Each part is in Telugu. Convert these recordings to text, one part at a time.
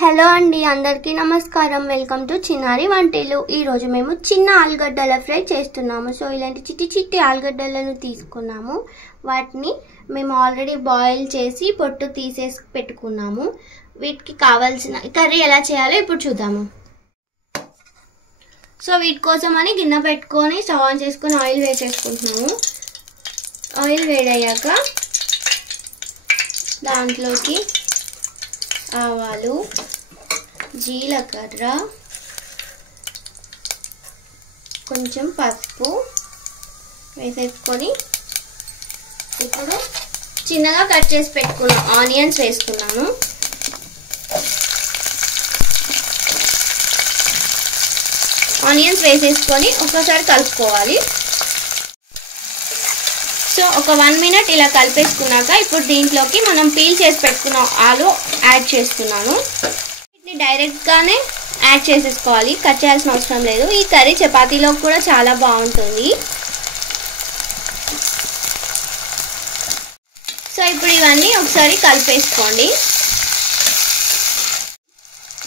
హలో అండి, అందరికీ నమస్కారం. వెల్కమ్ టు చిన్నారి వంటలు. ఈ రోజు మేము చిన్న ఆలుగడ్డల ఫ్రై చేస్తున్నాము. సో ఇలాంటి చిట్టి చిట్టి ఆలుగడ్డలను తీసుకున్నాము. వాటిని మేము ఆల్రెడీ బాయిల్ చేసి పొట్టు తీసేసి పెట్టుకున్నాము. వీటికి కావాల్సిన కర్రీ ఎలా చేయాలో ఇప్పుడు చూద్దాము. సో వీటి కోసం అని గిన్నె పెట్టుకొని స్టవ్ ఆన్ చేసుకొని ఆయిల్ వేసేసుకుంటున్నాము. ఆయిల్ వేడయ్యాక దాంట్లోకి ఆవాలు, జీలకర్ర, కొంచెం పసుపు వేసేసుకొని ఇప్పుడు చిన్నగా కట్ చేసి పెట్టుకున్న ఆనియన్స్ వేసుకున్నాను. ఆనియన్స్ వేసేసుకొని ఒకసారి కలుపుకోవాలి. సో ఒక 1 మినిట్ ఇలా కలిపేసుకున్నాక ఇప్పుడు దీంట్లోకి మనం పీల్ చేసి పెట్టుకున్న ఆలు యాడ్ చేస్తున్నాను. వీటిని డైరెక్ట్గానే యాడ్ చేసేసుకోవాలి, కట్ చేయాల్సిన అవసరం లేదు. ఈ కర్రీ చపాతీలో కూడా చాలా బాగుంటుంది. సో ఇప్పుడు ఇవన్నీ ఒకసారి కలిపేసుకోండి.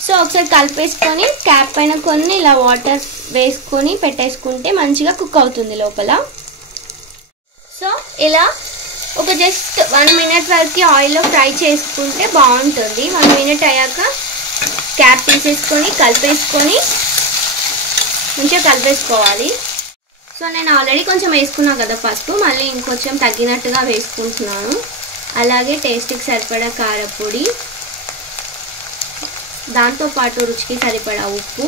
సో ఒకసారి కలిపేసుకొని క్యాప్ పైన కొన్ని ఇలా వాటర్ వేసుకొని పెట్టేసుకుంటే మంచిగా కుక్ అవుతుంది లోపల. సో ఇలా ఒక జస్ట్ 1 మినిట్ వరకు ఆయిల్లో ఫ్రై చేసుకుంటే బాగుంటుంది. 1 మినిట్ అయ్యాక క్యాప్ తీసేసుకొని కలిపేసుకొని మంచిగా కలిపేసుకోవాలి. సో నేను ఆల్రెడీ కొంచెం వేసుకున్నా కదా పసుపు, మళ్ళీ ఇంకొంచెం తగ్గినట్టుగా వేసుకుంటున్నాను. అలాగే టేస్ట్కి సరిపడా కారపొడి, దాంతోపాటు రుచికి సరిపడా ఉప్పు,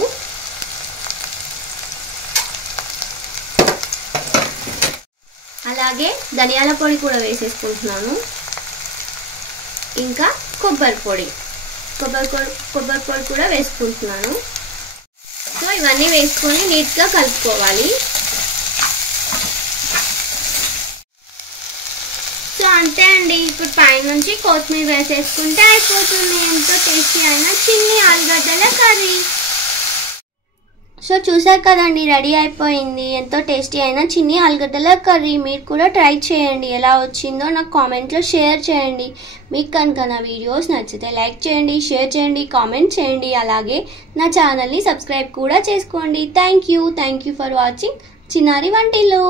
అలాగే ధనియాల పొడి కూడా వేసేసుకుంటున్నాను. ఇంకా కొబ్బరి పొడి కూడా వేసుకుంటున్నాను. సో ఇవన్నీ వేసుకొని నీట్గా కలుపుకోవాలి. సో అంతే అండి, ఇప్పుడు పైన నుంచి కొత్తిమీర వేసేసుకుంటే అయిపోతుంది. ఎంతో టేస్టీ అయిన చిన్ని ఆలుగడ్డల కర్రీ. సో చూసారు కదండి, రెడీ అయిపోయింది. ఎంతో టేస్టీ అయిన చిన్ని ఆలుగడ్డల కర్రీ. మీరు కూడా ట్రై చేయండి. ఎలా వచ్చిందో నాకు కామెంట్లో షేర్ చేయండి. మీకు కనుక నా వీడియోస్ నచ్చితే లైక్ చేయండి, షేర్ చేయండి, కామెంట్ చేయండి. అలాగే నా ఛానల్ని సబ్స్క్రైబ్ కూడా చేసుకోండి. థ్యాంక్ యూ ఫర్ వాచింగ్ చిన్నారి వంటలు.